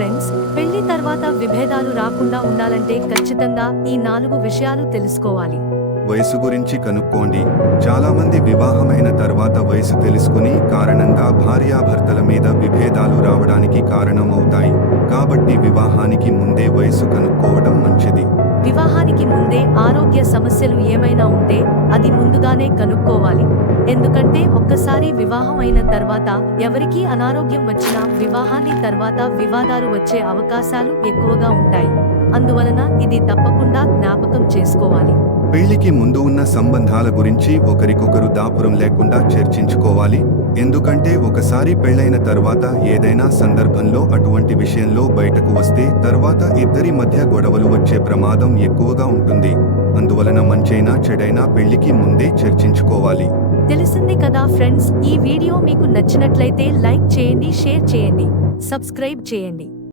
Friends, పెళ్లి తర్వాత విభేదాలు రాకుండా ఉండాలంటే ఖచ్చితంగా ఈ 4 విషయాలు తెలుసుకోవాలి. వయసు గురించి కనుక్కోండి. చాలా మంది వివాహమైన తర్వాత వయసు తెలుసుకుని కారణంగా భార్యాభర్తల మీద విభేదాలు రావడానికి కారణమవుతాయి. కాబట్టి వివాహానికి ముందే వయసు కనుక్కోవడం మంచిది. వివాహానికి ముందే ఆరోగ్య సమస్యలు ఏమైనా ఉంటే అది ముందుగానే కనుక్కోవాలి. ఎందుకంటే ఒక్కసారి వివాహం అయిన తర్వాత ఎవరికీ అనారోగ్యం వచ్చినా వివాహాన్ని తర్వాత వివాదాలు వచ్చే అవకాశాలు ఎక్కువగా ఉంటాయి. అందువలన ఇది తప్పకుండా జ్ఞాపకం చేసుకోవాలి. పెళ్లికి ముందు ఉన్న సంబంధాల గురించి ఒకరికొకరు దాపురం లేకుండా చర్చించుకోవాలి. ఎందుకంటే ఒకసారి పెళ్లైన తర్వాత ఏదైనా సందర్భంలో అటువంటి విషయంలో బయటకు వస్తే తర్వాత ఇద్దరి మధ్య గొడవలు వచ్చే ప్రమాదం ఎక్కువగా ఉంటుంది. అందువలన మంచైనా చెడైనా పెళ్లికి ముందే చర్చించుకోవాలి. తెలిసింది కదా ఫ్రెండ్స్, ఈ వీడియో మీకు నచ్చినట్లయితే లైక్ చేయండి, షేర్ చేయండి, సబ్స్క్రైబ్ చేయండి.